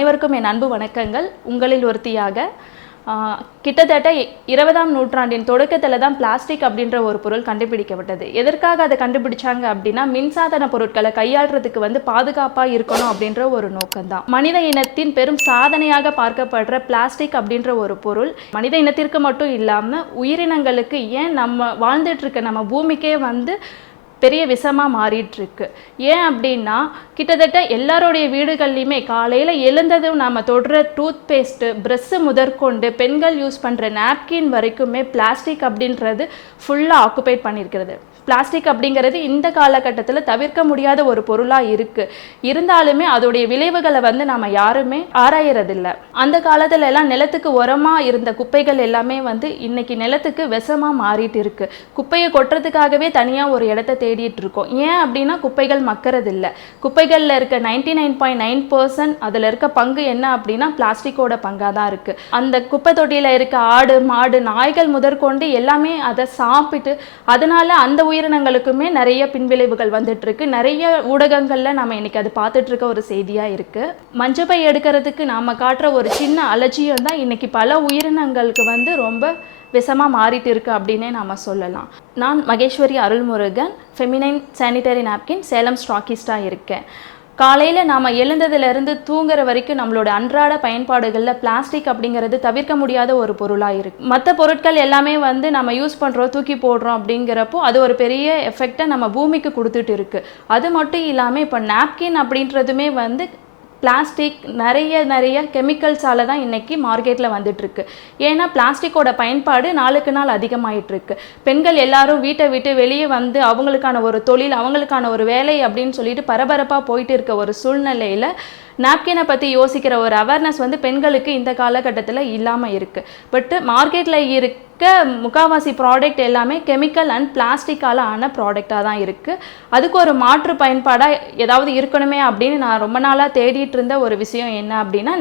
அனைவருக்கும் என் அன்பு வணக்கங்கள். உங்களில் ஒருத்தியாக கிட்டத்தட்ட 20ஆம் நூற்றாண்டின் தொடக்கத்தில் தான் பிளாஸ்டிக் அப்படின்ற ஒரு பொருள் கண்டுபிடிக்கப்பட்டது. எதற்காக அதை கண்டுபிடிச்சாங்க அப்படின்னா, மின்சாதன பொருட்களை கையாளுறதுக்கு பாதுகாப்பாக இருக்கணும் அப்படின்ற ஒரு நோக்கம்தான். மனித இனத்தின் பெரும் சாதனையாக பார்க்கப்படுற பிளாஸ்டிக் அப்படின்ற ஒரு பொருள் மனித இனத்திற்கு மட்டும் இல்லாமல் உயிரினங்களுக்கு, ஏன் நம்ம வாழ்ந்துட்டு இருக்க நம்ம பூமிக்கே பெரிய விஷமாக மாறிட்டுருக்கு. ஏன் அப்படின்னா, கிட்டத்தட்ட எல்லாருடைய வீடுகள்லையுமே காலையில் எழுந்ததும் நம்ம தொடுற டூத் பேஸ்ட்டு, ப்ரெஷ்ஷு முதற்கொண்டு பெண்கள் யூஸ் பண்ணுற நாப்கின் வரைக்குமே பிளாஸ்டிக் அப்படின்றது ஃபுல்லாக ஆக்குபைட் பண்ணியிருக்கிறது. பிளாஸ்டிக் அப்படிங்கிறது இந்த காலகட்டத்தில் தவிர்க்க முடியாத ஒரு பொருளாக இருக்குது. இருந்தாலுமே அதோடைய விளைவுகளை நம்ம யாருமே ஆராயறதில்லை. அந்த காலத்துல எல்லாம் நிலத்துக்கு உரமாக இருந்த குப்பைகள் எல்லாமே இன்னைக்கு நிலத்துக்கு விஷமாக மாறிட்டு இருக்கு. குப்பையை கொட்டுறதுக்காகவே தனியாக ஒரு இடத்த தேடிட்டு இருக்கோம். ஏன் அப்படின்னா, குப்பைகள் மக்கறதில்லை. குப்பைகளில் இருக்க 99.9% அதில் இருக்க பங்கு என்ன அப்படின்னா பிளாஸ்டிக்கோட பங்காக தான் இருக்குது. அந்த குப்பை தொட்டியில் இருக்க ஆடு, மாடு, நாய்கள் முதற்கொண்டு எல்லாமே அதை சாப்பிட்டு, அதனால அந்த உயிரினங்களுக்குமே நிறைய பின்விளைவுகள் வந்துட்டு இருக்கு. நிறைய ஊடகங்கள்ல நம்ம இன்னைக்கு அது பார்த்துட்டு இருக்க ஒரு செய்தியா இருக்கு. மஞ்சப்பை எடுக்கிறதுக்கு நாம காட்டுற ஒரு சின்ன அலட்சியம் தான் இன்னைக்கு பல உயிரினங்களுக்கு ரொம்ப விஷமாக மாறிட்டு இருக்கு அப்படின்னே நாம சொல்லலாம். நான் Maheswari Arulmurugan, feminine sanitary napkin Salem ஸ்டாக்கிஸ்டாக இருக்கேன். காலையில் நாம் எழுந்ததுலேருந்து தூங்குற வரைக்கும் நம்மளோட அன்றாட பயன்பாடுகளில் பிளாஸ்டிக் அப்படிங்கிறது தவிர்க்க முடியாத ஒரு பொருளாக இருக்குது. மற்ற பொருட்கள் எல்லாமே நம்ம யூஸ் பண்ணுறோம், தூக்கி போடுறோம் அப்படிங்கிறப்போ அது ஒரு பெரிய எஃபெக்டை நம்ம பூமிக்கு கொடுத்துட்டு இருக்குது. அது மட்டும் இல்லாமல் இப்போ நாப்கின் அப்படின்றதுமே பிளாஸ்டிக் நிறைய கெமிக்கல்ஸால் தான் இன்றைக்கி மார்க்கெட்டில் வந்துட்டுருக்கு. ஏன்னா பிளாஸ்டிக்கோட பயன்பாடு நாளுக்கு நாள் அதிகமாகிட்டுருக்கு. பெண்கள் எல்லாரும் வீட்டை விட்டு வெளியே அவங்களுக்கான ஒரு தொழில், அவங்களுக்கான ஒரு வேலை அப்படின்னு சொல்லிட்டு பரபரப்பாக போயிட்டு இருக்க ஒரு சூழ்நிலையில் நாப்கினை பற்றி யோசிக்கிற ஒரு அவேர்னஸ் பெண்களுக்கு இந்த காலகட்டத்தில் இல்லாமல் இருக்குது. பட் மார்க்கெட்டில் இருக்க முக்கால்வாசி ப்ராடக்ட் எல்லாமே கெமிக்கல் அண்ட் பிளாஸ்டிக்கால் ஆன ப்ராடக்டாக தான் இருக்குது. அதுக்கு ஒரு மாற்று பயன்பாடாக ஏதாவது இருக்கணுமே அப்படின்னு நான் ரொம்ப நாளாக தேடிட்டு இருந்த ஒரு விஷயம் என்ன அப்படின்னா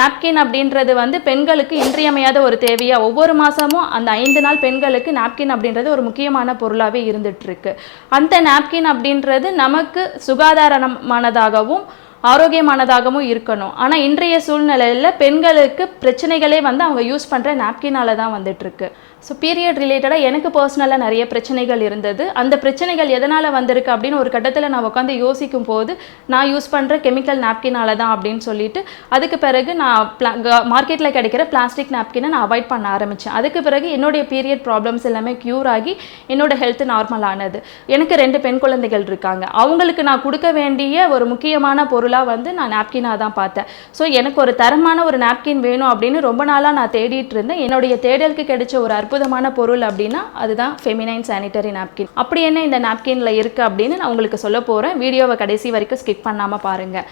நாப்கின் அப்படின்றது பெண்களுக்கு இன்றியமையாத ஒரு தேவையாக ஒவ்வொரு மாதமும் அந்த 5 நாள் பெண்களுக்கு நாப்கின் அப்படின்றது ஒரு முக்கியமான பொருளாகவே இருந்துகிட்ருக்கு. அந்த நாப்கின் அப்படின்றது நமக்கு சுகாதாரமானதாகவும் ஆரோக்கியமானதாகவும் இருக்கணும். ஆனால் இன்றைய சூழ்நிலையில் பெண்களுக்கு பிரச்சனைகளே அவங்க யூஸ் பண்ணுற நாப்கினால தான் வந்துட்டுருக்கு. ஸோ பீரியட் ரிலேட்டடாக எனக்கு பர்சனலாக நிறைய பிரச்சனைகள் இருந்தது. அந்த பிரச்சனைகள் எதனால் வந்திருக்கு அப்படின்னு ஒரு கட்டத்தில் நான் உட்காந்து யோசிக்கும் போது, நான் யூஸ் பண்ணுற கெமிக்கல் நாப்கினால தான் அப்படின்னு சொல்லிட்டு அதுக்கு பிறகு நான் மார்க்கெட்டில் கிடைக்கிற பிளாஸ்டிக் நாப்கினை நான் அவாய்ட் பண்ண ஆரம்பித்தேன். அதுக்கு பிறகு என்னுடைய பீரியட் ப்ராப்ளம்ஸ் எல்லாமே க்யூர் ஆகி என்னோட ஹெல்த் நார்மல் ஆனது. எனக்கு 2 பெண் குழந்தைகள் இருக்காங்க. அவங்களுக்கு நான் கொடுக்க வேண்டிய ஒரு முக்கியமான பொருளாக நான் நாப்கினாக தான் பார்த்தேன். ஸோ எனக்கு ஒரு தரமான ஒரு நாப்கின் வேணும் அப்படின்னு ரொம்ப நாளாக நான் தேடிட்டு இருந்தேன். என்னுடைய தேடலுக்கு கிடைச்ச ஒரு அற்புதமான பொருள் அப்படின்னா அதுதான் ஃபெமினைன் சானிட்டரி நாப்கின். அப்படி என்ன இந்த நாப்கின்ல இருக்குது அப்படின்னு நான் உங்களுக்கு சொல்ல போகிறேன். வீடியோவை கடைசி வரைக்கும் ஸ்கிப் பண்ணாமல் பாருங்கள்.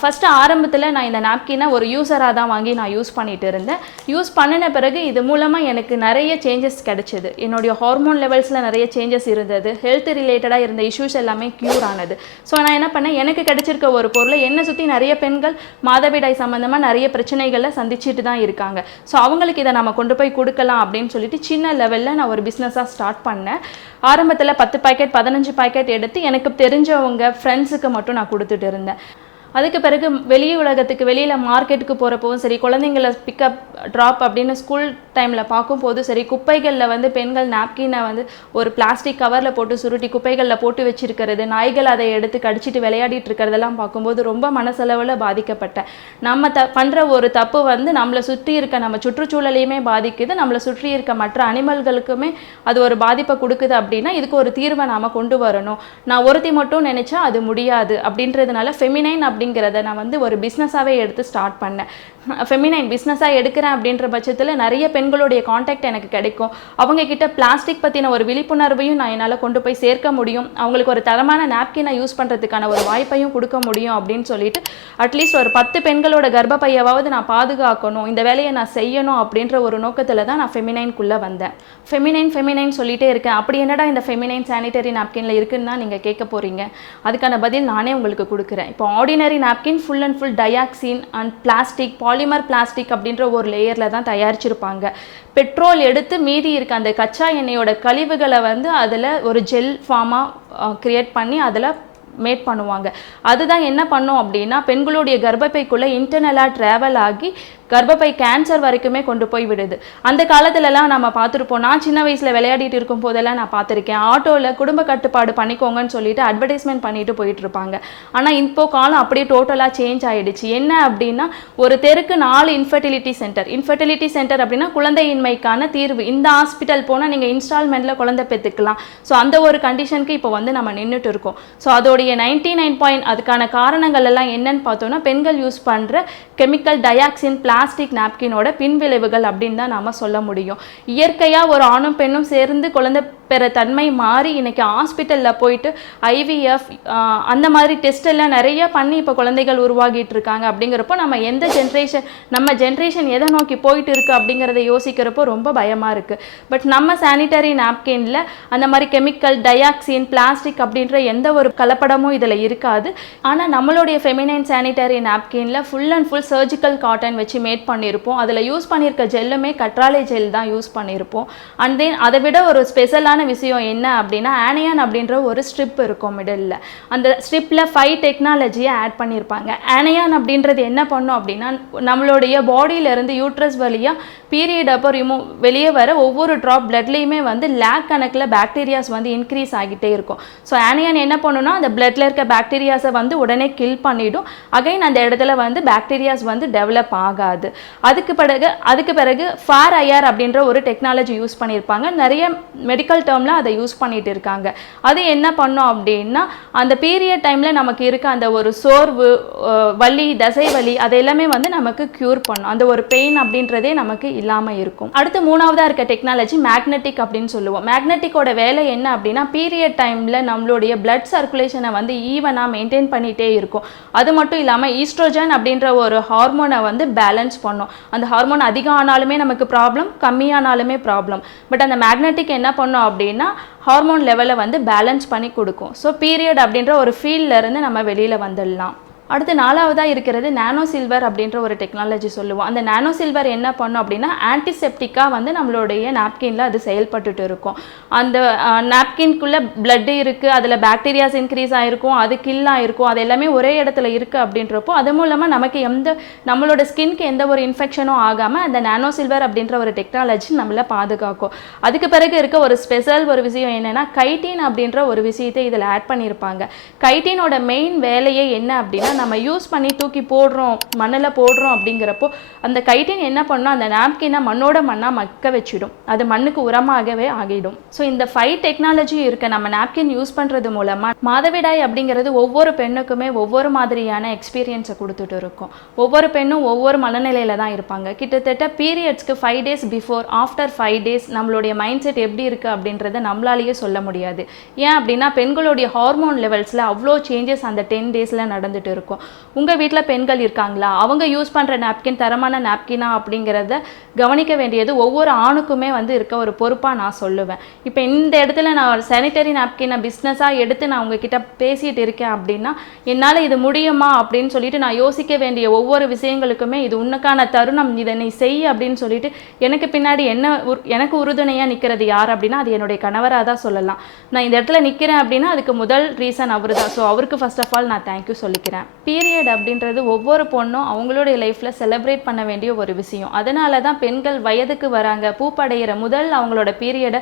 ஃபஸ்ட்டு ஆரம்பத்தில் நான் இந்த நாப்கினை ஒரு யூஸராக தான் வாங்கி நான் யூஸ் பண்ணிட்டு இருந்தேன். யூஸ் பண்ணின பிறகு இது மூலமாக எனக்கு நிறைய சேஞ்சஸ் கிடைச்சிது. என்னுடைய ஹார்மோன் லெவல்ஸில் நிறைய சேஞ்சஸ் இருந்தது. ஹெல்த் ரிலேட்டடாக இருந்த இஷ்யூஸ் எல்லாமே க்யூர் ஆனது. ஸோ நான் என்ன பண்ணேன், எனக்கு கிடைச்சிருக்க ஒரு பொருளை என்னை சுற்றி நிறைய பெண்கள் மாதவிடாய் சம்மந்தமாக நிறைய பிரச்சனைகளை சந்திச்சுட்டு தான் இருக்காங்க. ஸோ அவங்களுக்கு இதை நம்ம கொண்டு போய் கொடுக்கலாம் அப்படின்னு சொல்லிட்டு சின்ன லெவலில் நான் ஒரு பிஸ்னஸாக ஸ்டார்ட் பண்ணேன். ஆரம்பத்தில் 10 பாக்கெட் 15 பாக்கெட் எடுத்து எனக்கு தெரிஞ்சவங்க ஃப்ரெண்ட்ஸுக்கு மட்டும் நான் கொடுத்துட்டு இருந்தேன். அதுக்கு பிறகு வெளி உலகத்துக்கு வெளியில் மார்க்கெட்டுக்கு போகிறப்பவும் சரி, குழந்தைங்களை பிக்கப் ட்ராப் அப்படின்னு ஸ்கூல் டைமில் பார்க்கும்போது சரி, குப்பைகளில் பெண்கள் நாப்கினை ஒரு பிளாஸ்டிக் கவரில் போட்டு சுருட்டி குப்பைகளில் போட்டு வச்சிருக்கிறது, நாய்கள் அதை எடுத்து கடிச்சிட்டு விளையாடிட்டு இருக்கிறதெல்லாம் பார்க்கும்போது ரொம்ப மனசளவில் பாதிக்கப்பட்டேன். நம்ம பண்ணுற ஒரு தப்பு நம்மளை சுற்றி இருக்க நம்ம சுற்றுச்சூழலையுமே பாதிக்குது, நம்மளை சுற்றி இருக்க மற்ற அனிமல்களுக்குமே அது ஒரு பாதிப்பை கொடுக்குது. அப்படின்னா இதுக்கு ஒரு தீர்வை நாம் கொண்டு வரணும். நான் ஒருத்தி மட்டும் நினச்சா அது முடியாது. அப்படின்றதுனால ஃபெமினைன் அப்படிங்கிறத நான் ஒரு பிஸ்னஸாகவே எடுத்து ஸ்டார்ட் பண்ணேன். ஃபெமினைன் பிஸ்னஸாக எடுக்கிறேன் அப்படின்ற பட்சத்தில் நிறைய பெண்களுடைய காண்டாக்ட் எனக்கு கிடைக்கும். அவங்க கிட்ட பிளாஸ்டிக் பற்றின ஒரு விழிப்புணர்வையும் நான் என்னால் கொண்டு போய் சேர்க்க முடியும். அவங்களுக்கு ஒரு தரமான நாப்கினை யூஸ் பண்ணுறதுக்கான ஒரு வாய்ப்பையும் கொடுக்க முடியும் அப்படின்னு சொல்லிட்டு அட்லீஸ்ட் ஒரு 10 பெண்களோட கர்ப்பப்பையாவது நான் பாதுகாக்கணும், இந்த வேலையை நான் செய்யணும் அப்படின்ற ஒரு நோக்கத்தில் தான் நான் ஃபெமினைன்குள்ளே வந்தேன். ஃபெமினைன் சொல்லிகிட்டே இருக்கேன். அப்படி என்னடா இந்த ஃபெமினைன் சானிட்டரி நாப்கினில் இருக்குன்னு தான் நீங்கள் கேட்க போகிறீங்க. அதுக்கான பதில் நானே உங்களுக்கு கொடுக்குறேன். இப்போ ordinary napkin full and full dioxin and plastic, polymer plastic அப்படின்ற ஒரு லேயரில் தான் தயாரிச்சிருப்பாங்க. பெட்ரோல் எடுத்து மீதி இருக்க அந்த கச்சா எண்ணெயோட கழிவுகளை அதில் ஒரு ஜெல் ஃபார்மாக க்ரியேட் பண்ணி அதில் மேட் பண்ணுவாங்க. அதுதான் என்ன பண்ணும் அப்படின்னா பெண்களுடைய கர்ப்பப்பைக்குள்ளே இன்டர்னலாக ட்ராவல் ஆகி கர்ப்பப்பை கேன்சர் வரைக்குமே கொண்டு போய் விடுது. அந்த காலத்துலலாம் நம்ம பார்த்துருப்போம். நான் சின்ன வயசில் விளையாடிட்டு இருக்கும் போதெல்லாம் நான் பார்த்துருக்கேன். ஆட்டோவில் குடும்ப கட்டுப்பாடு பண்ணிக்கோங்கன்னு சொல்லிட்டு அட்வர்டைஸ்மெண்ட் பண்ணிட்டு போயிட்டு இருப்பாங்க. ஆனால் இப்போ காலம் அப்படியே டோட்டலாக சேஞ்ச் ஆகிடுச்சு. என்ன அப்படின்னா ஒரு தெருக்கு 4 இன்ஃபர்டிலிட்டி சென்டர் அப்படின்னா குழந்தையின்மைக்கான தீர்வு. இந்த ஹாஸ்பிட்டல் போனால் நீங்கள் இன்ஸ்டால்மெண்ட்டில் குழந்தை பெற்றுக்கலாம். ஸோ அந்த ஒரு கண்டிஷனுக்கு இப்போ வந்து நம்ம நின்றுட்டு இருக்கோம். ஸோ அதோடைய 99 அதுக்கான காரணங்கள் எல்லாம் என்னன்னு பார்த்தோம்னா பெண்கள் யூஸ் பண்ணுற கெமிக்கல் டயாக்சின் பிளாஸ்டிக் நாப்கினோட பின்விளைவுகள் அப்படின்னு தான் நாம் சொல்ல முடியும். இயற்கையாக ஒரு ஆணும் பெண்ணும் சேர்ந்து குழந்தை பெற தன்மை மாறி இன்னைக்கு ஹாஸ்பிட்டலில் போயிட்டு IVF அந்த மாதிரி டெஸ்ட் எல்லாம் நிறைய பண்ணி இப்போ குழந்தைகள் உருவாகிட்டு இருக்காங்க. அப்படிங்கிறப்போ நம்ம ஜென்ரேஷன் எதை நோக்கி போயிட்டு இருக்கு அப்படிங்கிறத யோசிக்கிறப்போ ரொம்ப பயமாக இருக்குது. பட் நம்ம சானிட்டரி நாப்கின்ல அந்த மாதிரி கெமிக்கல் டயாக்சின் பிளாஸ்டிக் அப்படின்ற எந்த ஒரு கலப்படமும் இதில் இருக்காது. ஆனால் நம்மளுடைய ஃபெமினைன் சானிட்டரி நாப்கின்ல full and full surgical cotton வச்சு மேட் பண்ணியிருப்போம். அதில் யூஸ் பண்ணியிருக்க ஜெல்லுமே கற்றாழை ஜெல் தான் யூஸ் பண்ணியிருப்போம். அண்ட் தென் அதை விட ஒரு ஸ்பெஷலான விஷயம் என்ன அப்படின்னா ஆனியான் அப்படின்ற ஒரு ஸ்ட்ரிப் இருக்கும் மிடில். அந்த ஸ்ட்ரிப்பில் 5 டெக்னாலஜியை ஆட் பண்ணியிருப்பாங்க. ஆனியான் அப்படின்றது என்ன பண்ணும் அப்படின்னா நம்மளுடைய பாடியிலேருந்து யூட்ரஸ் வழியாக பீரியட் அப்போ வெளியே வர ஒவ்வொரு ட்ராப் பிளட்லேயுமே வந்து லேக் கணக்கில் பாக்டீரியாஸ் வந்து இன்க்ரீஸ் ஆகிட்டே இருக்கும். ஸோ ஆனியான் என்ன பண்ணுன்னா அந்த பிளட்டில் இருக்க பாக்டீரியாஸை வந்து உடனே கில் பண்ணிவிடும். அகைன் அந்த இடத்துல வந்து பாக்டீரியாஸ் வந்து டெவலப் ஆகாது. அதுக்கு பிறகு ஃபார் ஐஆர் அப்படின்ற ஒரு டெக்னாலஜி யூஸ் பண்ணியிருப்பாங்க. நிறைய மெடிக்கல் டேர்மில் அதை யூஸ் பண்ணிட்டு இருக்காங்க. அது என்ன பண்ணும் அப்படின்னா அந்த பீரியட் டைமில் நமக்கு இருக்க அந்த ஒரு சோர்வு, வலி, தசை வலி அது எல்லாமே வந்து நமக்கு க்யூர் பண்ணும். அந்த ஒரு பெயின் அப்படின்றதே நமக்கு இல்லாமல் இருக்கும். அடுத்து 3ஆவதாக இருக்க டெக்னாலஜி மேக்னெட்டிக் அப்படின்னு சொல்லுவோம். மேக்னெட்டிக்கோட வேலை என்ன அப்படின்னா பீரியட் டைமில் நம்மளுடைய பிளட் சர்க்குலேஷனை வந்து ஈவனாக மெயின்டைன் பண்ணிகிட்டே இருக்கும். அது மட்டும் இல்லாமல் ஈஸ்ட்ரோஜன் அப்படின்ற ஒரு ஹார்மோனை வந்து பேலன்ஸ் பண்ணும். அந்த ஹார்மோன் அதிகம் ஆனாலுமே நமக்கு ப்ராப்ளம், கம்மியானாலுமே ப்ராப்ளம். பட் அந்த மேக்னெட்டிக் என்ன பண்ணும் அப்படின்னா ஹார்மோன் லெவலை வந்து பேலன்ஸ் பண்ணி கொடுக்கும். ஸோ பீரியட் அப்படின்ற ஒரு ஃபீல்ட்லேருந்து நம்ம வெளியில் வந்துடலாம். அடுத்து 4ஆவதாக இருக்கிறது நானோ சில்வர் அப்படின்ற ஒரு டெக்னாலஜி சொல்லுவோம். அந்த நானோ சில்வர் என்ன பண்ணும் அப்படின்னா ஆன்டிசெப்டிக்காக வந்து நம்மளுடைய நாப்கின்ல அது செயல்பட்டுட்டு இருக்கும். அந்த நாப்கின்குள்ளே பிளட்டு இருக்குது, அதில் பாக்டீரியாஸ் இன்க்ரீஸ் ஆகிருக்கும், அது கில் ஆகிருக்கும், அது எல்லாமே ஒரே இடத்துல இருக்குது அப்படின்றப்போ அது மூலமாக நமக்கு நம்மளோட ஸ்கின்க்கு எந்த ஒரு இன்ஃபெக்ஷனும் ஆகாமல் அந்த நானோ சில்வர் அப்படின்ற ஒரு டெக்னாலஜி நம்மளை பாதுகாக்கும். அதுக்கு பிறகு இருக்க ஒரு ஸ்பெஷல் ஒரு விஷயம் என்னென்னா கைட்டின் அப்படின்ற ஒரு விஷயத்தை இதில் ஆட் பண்ணியிருப்பாங்க. கைட்டினோட மெயின் வேலையே என்ன அப்படின்னா நம்ம யூஸ் பண்ணி தூக்கி போடுறோம், மண்ணில் போடுறோம் அப்படிங்கிறப்போ அந்த கைட்டின் என்ன பண்ணணும் அந்த நாப்கினை மண்ணோட மண்ணாக மக்க வச்சிடும். அது மண்ணுக்கு உரமாகவே ஆகிடும். ஸோ இந்த 5 டெக்னாலஜியும் இருக்க நம்ம நாப்கின் யூஸ் பண்ணுறது மூலமாக மாதவிடாய் அப்படிங்கிறது ஒவ்வொரு பெண்ணுக்குமே ஒவ்வொரு மாதிரியான எக்ஸ்பீரியன்ஸை கொடுத்துட்டு இருக்கும். ஒவ்வொரு பெண்ணும் ஒவ்வொரு மனநிலையில் தான் இருப்பாங்க. கிட்டத்தட்ட பீரியட்ஸ்க்கு 5 days பிஃபோர், ஆஃப்டர் 5 days நம்மளுடைய மைண்ட் செட் எப்படி இருக்குது அப்படின்றத நம்மளாலேயே சொல்ல முடியாது. ஏன் அப்படின்னா பெண்களுடைய ஹார்மோன் லெவல்ஸில் அவ்வளோ சேஞ்சஸ் அந்த 10 days நடந்துட்டு இருக்கும். உங்கள் வீட்டில் பெண்கள் இருக்காங்களா, அவங்க யூஸ் பண்ணுற நாப்கின் தரமான நாப்கினா அப்படிங்கிறத கவனிக்க வேண்டியது ஒவ்வொரு ஆணுக்குமே வந்து இருக்க ஒரு பொறுப்பாக நான் சொல்லுவேன். இப்போ இந்த இடத்துல நான் ஒரு சானிட்டரி நாப்கினை பிஸ்னஸாக எடுத்து நான் உங்ககிட்ட பேசிகிட்டு இருக்கேன் அப்படின்னா என்னால் இது முடியுமா அப்படின்னு சொல்லிட்டு நான் யோசிக்க வேண்டிய ஒவ்வொரு விஷயங்களுக்குமே இது உனக்கான தருணம், இதை நீ செய் அப்படின்னு சொல்லிட்டு எனக்கு பின்னாடி எனக்கு உறுதுணையாக நிற்கிறது யார் அப்படின்னா அது என்னுடைய கணவராக தான் சொல்லலாம். நான் இந்த இடத்துல நிற்கிறேன் அப்படின்னா அதுக்கு முதல் ரீசன் அவர் தான். ஸோ அவருக்கு ஃபர்ஸ்ட் ஆஃப் ஆல் நான் தேங்க்யூ சொல்லிக்கிறேன். பீரியட் அப்படின்றது ஒவ்வொரு பொண்ணும் அவங்களுடைய லைஃப்பில் செலிப்ரேட் பண்ண வேண்டிய ஒரு விஷயம். அதனால தான் பெண்கள் வயதுக்கு வராங்க, பூப்படைகிற முதல் அவங்களோட பீரியடை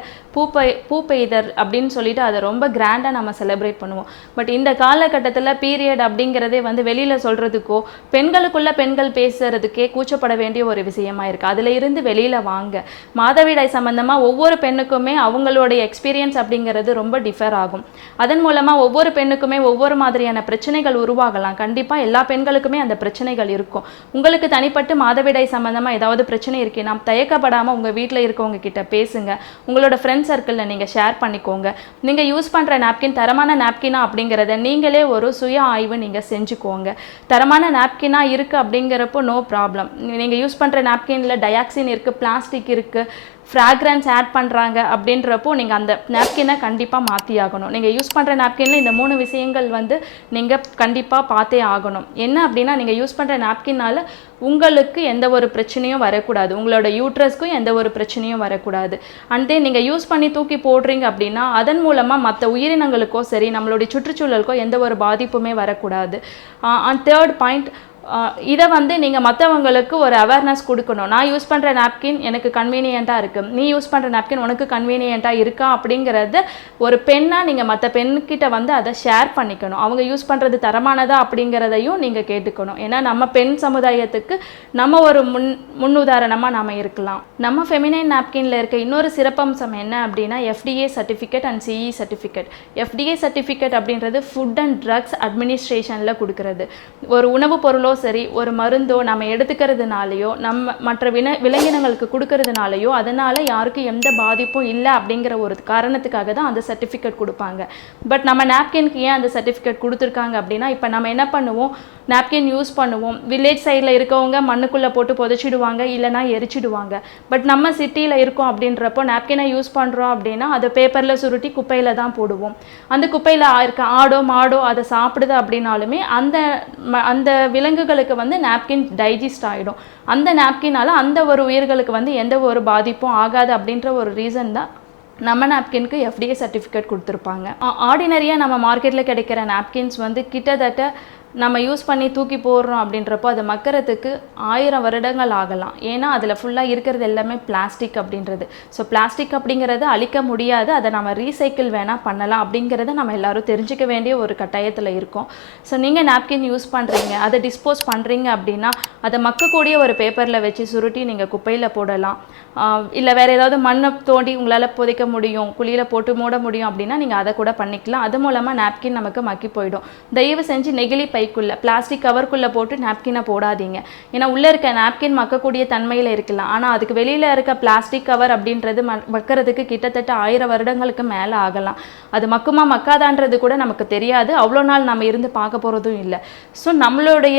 பூப்பெய்தர் அப்படின்னு சொல்லிட்டு அதை ரொம்ப கிராண்டாக நம்ம செலிப்ரேட் பண்ணுவோம். பட் இந்த காலகட்டத்தில் பீரியட் அப்படிங்கிறதே வந்து வெளியில் சொல்கிறதுக்கோ பெண்களுக்குள்ள பெண்கள் பேசுறதுக்கே கூச்சப்பட வேண்டிய ஒரு விஷயமா இருக்குது. அதில் இருந்து வெளியில் வாங்க. மாதவிடாய் சம்மந்தமாக ஒவ்வொரு பெண்ணுக்குமே அவங்களுடைய எக்ஸ்பீரியன்ஸ் அப்படிங்கிறது ரொம்ப டிஃபர் ஆகும். அதன் மூலமாக ஒவ்வொரு பெண்ணுக்குமே ஒவ்வொரு மாதிரியான பிரச்சனைகள் உருவாகலாம். கண்டிப்பாக எல்லா பெண்களுக்குமே அந்த பிரச்சனைகள் இருக்கும். உங்களுக்கு தனிப்பட்டு மாதவிடாய் சம்மந்தமாக ஏதாவது பிரச்சனை இருக்குன்னா தயக்கப்படாமல் உங்கள் வீட்டில் இருக்கவங்க கிட்ட பேசுங்க. உங்களோட ஃப்ரெண்ட் சர்க்கிளில் நீங்கள் ஷேர் பண்ணிக்கோங்க. நீங்கள் யூஸ் பண்ணுற நாப்கின் தரமான நாப்கினா அப்படிங்கிறத நீங்களே ஒரு சுய ஆய்வு நீங்கள் செஞ்சுக்கோங்க. தரமான நாப்கினா இருக்குது அப்படிங்கிறப்போ நோ ப்ராப்ளம். நீங்கள் யூஸ் பண்ணுற நாப்கினில் டயாக்சின் இருக்குது, பிளாஸ்டிக் இருக்குது, ஃப்ராக்ரன்ஸ் ஆட் பண்ணுறாங்க அப்படின்றப்போ நீங்கள் அந்த நாப்கினை கண்டிப்பாக மாற்றி ஆகணும். நீங்கள் யூஸ் பண்ணுற நாப்கினில் இந்த 3 விஷயங்கள் வந்து நீங்கள் கண்டிப்பாக பார்த்தே ஆகணும். என்ன அப்படின்னா, நீங்கள் யூஸ் பண்ணுற நாப்கினால் உங்களுக்கு எந்த ஒரு பிரச்சனையும் வரக்கூடாது, உங்களோட யூட்ரஸ்க்கும் எந்த ஒரு பிரச்சனையும் வரக்கூடாது. அண்ட் தென் நீங்கள் யூஸ் பண்ணி தூக்கி போடுறீங்க அப்படின்னா அதன் மூலமாக மற்ற உயிரினங்களுக்கோ சரி நம்மளுடைய சுற்றுச்சூழலுக்கோ எந்த ஒரு பாதிப்புமே வரக்கூடாது. அண்ட் தேர்ட் பாயிண்ட், இதை வந்து நீங்கள் மற்றவங்களுக்கு ஒரு அவேர்னஸ் கொடுக்கணும். நான் யூஸ் பண்ணுற நாப்கின் எனக்கு கன்வீனியண்ட்டாக இருக்குது, நீ யூஸ் பண்ணுற நாப்கின் உனக்கு கன்வீனியண்ட்டாக இருக்கா அப்படிங்கிறத ஒரு பெண்ணாக நீங்கள் மற்ற பெண்கிட்ட வந்து அதை ஷேர் பண்ணிக்கணும். அவங்க யூஸ் பண்ணுறது தரமானதா அப்படிங்கிறதையும் நீங்கள் கேட்டுக்கணும். ஏன்னா நம்ம பெண் சமுதாயத்துக்கு நம்ம ஒரு முன்னுதாரணமாக நாம் இருக்கலாம். நம்ம ஃபெமினைன் நாப்கினில் இருக்க இன்னொரு சிறப்பம்சம் என்ன அப்படின்னா FDA certificate and CE certificate. FDA certificate அப்படின்றது ஃபுட் அண்ட் ட்ரக்ஸ் அட்மினிஸ்ட்ரேஷனில் கொடுக்குறது. ஒரு உணவுப் பொருளோ சரி ஒரு மருந்தோ நம்ம எடுத்துக்கிறதுனாலையோ நம்ம மற்ற விலங்கினங்களுக்கு கொடுக்கறதுனாலையோ அதனால் யாருக்கும் எந்த பாதிப்பும் இல்லை அப்படிங்கிற ஒரு காரணத்துக்காக தான் அந்த சர்டிஃபிகேட் கொடுப்பாங்க. பட் நம்ம நாப்கின்க்கு ஏன் அந்த சர்டிஃபிகேட் கொடுத்துருக்காங்க அப்படின்னா, இப்போ நம்ம என்ன பண்ணுவோம், நாப்கின் யூஸ் பண்ணுவோம், வில்லேஜ் சைடில் இருக்கவங்க மண்ணுக்குள்ளே போட்டு புதைச்சிடுவாங்க, இல்லைனா எரிச்சிடுவாங்க. பட் நம்ம சிட்டியில் இருக்கோம் அப்படின்றப்போ நாப்கினை யூஸ் பண்ணுறோம் அப்படின்னா அதை பேப்பரில் சுருட்டி குப்பையில் தான் போடுவோம். அந்த குப்பையில் இருக்க ஆடோ மாடோ அதை சாப்பிடுது அப்படின்னாலுமே அந்த விலங்குகளுக்கு வந்து நாப்கின் டைஜஸ்ட் ஆகிடும். அந்த நாப்கினால் அந்த ஒரு உயிர்களுக்கு வந்து எந்த ஒரு பாதிப்பும் ஆகாது அப்படின்ற ஒரு ரீசன் தான் நம்ம நாப்கின்க்கு FDA சர்டிஃபிகேட் கொடுத்துருப்பாங்க. ஆர்டினரியாக நம்ம மார்க்கெட்டில் கிடைக்கிற நாப்கின்ஸ் வந்து கிட்டத்தட்ட நம்ம யூஸ் பண்ணி தூக்கி போடுறோம் அப்படின்றப்போ அது மக்கறதுக்கு 1000 வருடங்கள் ஆகலாம். ஏன்னா அதில் ஃபுல்லாக இருக்கிறது எல்லாமே பிளாஸ்டிக் அப்படின்றது. ஸோ பிளாஸ்டிக் அப்படிங்கிறது அழிக்க முடியாது, அதை நம்ம ரீசைக்கிள் வேணால் பண்ணலாம் அப்படிங்கிறத நம்ம எல்லோரும் தெரிஞ்சிக்க வேண்டிய ஒரு கட்டாயத்தில் இருக்கோம். ஸோ நீங்கள் நாப்கின் யூஸ் பண்ணுறீங்க, அதை டிஸ்போஸ் பண்ணுறீங்க அப்படின்னா அதை மக்கக்கூடிய ஒரு பேப்பரில் வச்சு சுருட்டி நீங்கள் குப்பையில் போடலாம். இல்லை வேறு ஏதாவது மண்ணை தோண்டி உங்களால் புதைக்க முடியும், குழியில் போட்டு மூட முடியும் அப்படின்னா நீங்கள் அதை கூட பண்ணிக்கலாம். அது மூலமாக நாப்கின் நமக்கு மக்கி போயிடும். தயவு செஞ்சு நெகிழி பைக்குள்ளே பிளாஸ்டிக் கவர்க்குள்ளே போட்டு நாப்கினை போடாதீங்க. ஏன்னா உள்ளே இருக்க நாப்கின் மக்கக்கூடிய தன்மையில் இருக்கலாம், ஆனால் அதுக்கு வெளியில் இருக்க பிளாஸ்டிக் கவர் அப்படின்றது மக்கிறதுக்கு கிட்டத்தட்ட 1000 வருடங்களுக்கு மேலே ஆகலாம். அது மக்குமா மக்காதான்றது கூட நமக்கு தெரியாது, அவ்வளோ நாள் நம்ம இருந்து பார்க்க போகிறதும் இல்லை. ஸோ நம்மளுடைய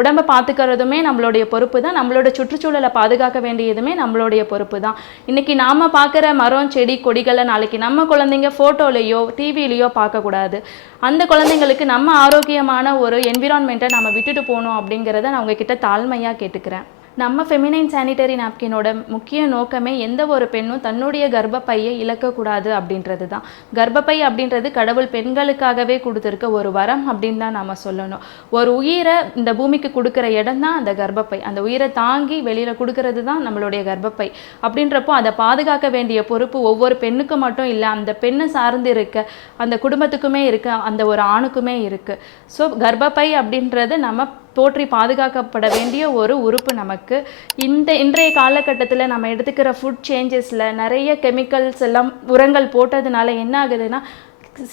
உடம்பை பார்த்துக்கிறதுமே நம்மளுடைய பொறுப்பு தான், நம்மளோட சுற்றுச்சூழலை பாதுகாக்க வேண்டியதுமே நம்மளுடைய பொறுப்பு தான். இன்றைக்கி நாம் பார்க்குற மரம் செடி கொடிகளை நாளைக்கு நம்ம குழந்தைங்க ஃபோட்டோலையோ டிவிலையோ பார்க்கக்கூடாது. அந்த குழந்தைங்களுக்கு நம்ம ஆரோக்கியமான ஒரு என்விரான்மெண்ட்டை நம்ம விட்டுட்டு போகணும் அப்படிங்கிறத நான் உங்ககிட்ட தாழ்மையாக கேட்டுக்கிறேன். நம்ம ஃபெமினைன் சானிட்டரி நாப்கினோட முக்கிய நோக்கமே எந்த ஒரு பெண்ணும் தன்னுடைய கர்ப்பப்பையை இழக்கக்கூடாது அப்படின்றது தான். கர்ப்பப்பை அப்படின்றது கடவுள் பெண்களுக்காகவே கொடுத்துருக்க ஒரு வரம் அப்படின்னு தான் நம்ம சொல்லணும். ஒரு உயிரை இந்த பூமிக்கு கொடுக்குற இடம் தான் அந்த கர்ப்பப்பை. அந்த உயிரை தாங்கி வெளியில் கொடுக்கறது தான் நம்மளுடைய கர்ப்பப்பை. அப்படின்றப்போ அதை பாதுகாக்க வேண்டிய பொறுப்பு ஒவ்வொரு பெண்ணுக்கு மட்டும் இல்லை, அந்த பெண்ணை சார்ந்து இருக்க அந்த குடும்பத்துக்குமே இருக்க அந்த ஒரு ஆணுக்குமே இருக்குது. ஸோ கர்ப்பப்பை அப்படின்றது நம்ம போற்றி பாதுகாக்கப்பட வேண்டிய ஒரு உறுப்பு நமக்கு. இன்றைய காலகட்டத்தில் நம்ம எடுத்துக்கிற ஃபுட் சேஞ்சஸில் நிறைய கெமிக்கல்ஸ் எல்லாம் உரங்கள் போட்டதுனால என்ன ஆகுதுன்னா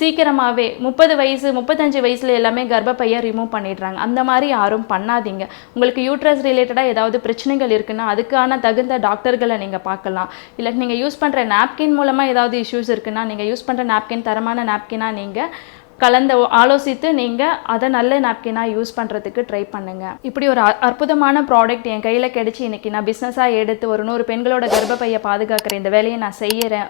சீக்கிரமாகவே 30 வயசு 35 வயசில் எல்லாமே கர்ப்பப்பையை ரிமூவ் பண்ணிடுறாங்க. அந்த மாதிரி யாரும் பண்ணாதீங்க. உங்களுக்கு யூட்ரஸ் ரிலேட்டடாக ஏதாவது பிரச்சனைகள் இருக்குன்னா அதுக்கான தகுந்த டாக்டர்களை நீங்கள் பார்க்கலாம். இல்லை நீங்கள் யூஸ் பண்ணுற நாப்கின் மூலமாக ஏதாவது இஷ்யூஸ் இருக்குன்னா நீங்கள் யூஸ் பண்ணுற நாப்கின் தரமான நாப்கினாக நீங்கள் கலந்து ஆலோசித்து நீங்கள் அதை நல்ல நாப்கினாக யூஸ் பண்ணுறதுக்கு ட்ரை பண்ணுங்கள். இப்படி ஒரு அற்புதமான ப்ராடக்ட் என் கையில் கிடச்சி இன்றைக்கி நான் பிஸ்னஸாக எடுத்து ஒரு 100 பெண்களோட கர்ப்பப்பையை பாதுகாக்கிற இந்த வேலையை நான் செய்கிறேன்,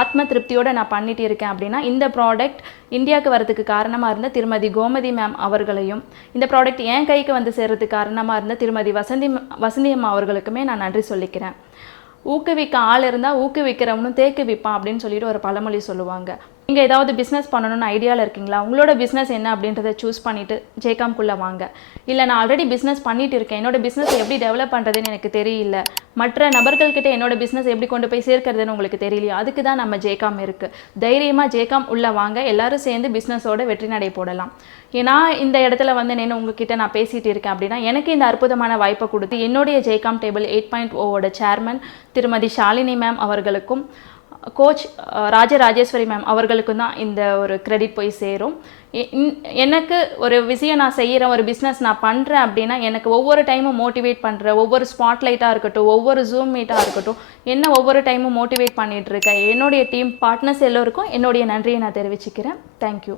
ஆத்ம திருப்தியோடு நான் பண்ணிட்டு இருக்கேன் அப்படின்னா இந்த ப்ராடக்ட் இந்தியாவுக்கு வரதுக்கு காரணமாக இருந்த திருமதி கோமதி மேம் அவர்களையும், இந்த ப்ராடக்ட் என் கைக்கு வந்து சேர்றதுக்கு காரணமாக இருந்த திருமதி வசந்தி அம்மா அவர்களுக்குமே நான் நன்றி சொல்லிக்கிறேன். ஊக்குவிக்க ஆள் இருந்தால் ஊக்குவிக்கிறவனும் தேக்கு விற்பான் அப்படின்னு சொல்லிட்டு ஒரு பழமொழி சொல்லுவாங்க. நீங்கள் ஏதாவது பிஸ்னஸ் பண்ணணும்னு ஐடியாவில் இருக்கீங்களா? உங்களோட பிஸ்னஸ் என்ன அப்படின்றத சூஸ் பண்ணிவிட்டு ஜேகாம்குள்ளே வாங்க. இல்லை நான் ஆல்ரெடி பிஸ்னஸ் பண்ணிட்டு இருக்கேன், என்னோடய பிஸ்னஸ் எப்படி டெவலப் பண்ணுறதுன்னு எனக்கு தெரியல, மற்ற நபர்கள்கிட்ட என்னோட பிஸ்னஸ் எப்படி கொண்டு போய் சேர்க்கிறதுன்னு உங்களுக்கு தெரியலையா, அதுக்கு தான் நம்ம ஜேகாம் இருக்குது. தைரியமாக ஜேகாம் உள்ளே வாங்க, எல்லோரும் சேர்ந்து பிஸ்னஸோட வெற்றி நடை போடலாம். ஏன்னா இந்த இடத்துல வந்து நின்று உங்ககிட்ட நான் பேசிகிட்டு இருக்கேன் அப்படின்னா எனக்கு இந்த அற்புதமான வாய்ப்பை கொடுத்து என்னுடைய ஜேகாம் டேபிள் 8.0ஓட சேர்மன் திருமதி ஷாலினி மேம் அவர்களுக்கும் கோச் ராஜராஜேஸ்வரி மேம் அவர்களுக்கும் தான் இந்த ஒரு கிரெடிட் போய் சேரும். எனக்கு ஒரு விஷயம் நான் செய்கிறேன், ஒரு பிஸ்னஸ் நான் பண்ணுறேன் அப்படின்னா எனக்கு ஒவ்வொரு டைமும் மோட்டிவேட் பண்ணுற ஒவ்வொரு ஸ்பாட்லைட்டாக இருக்கட்டும், ஒவ்வொரு ஜூம் மீட்டாக இருக்கட்டும், என்ன ஒவ்வொரு டைமும் மோட்டிவேட் பண்ணிகிட்டு இருக்கேன் என்னுடைய டீம் பார்ட்னர்ஸ் எல்லோருக்கும் என்னுடைய நன்றியை நான் தெரிவிச்சுக்கிறேன். தேங்க்யூ.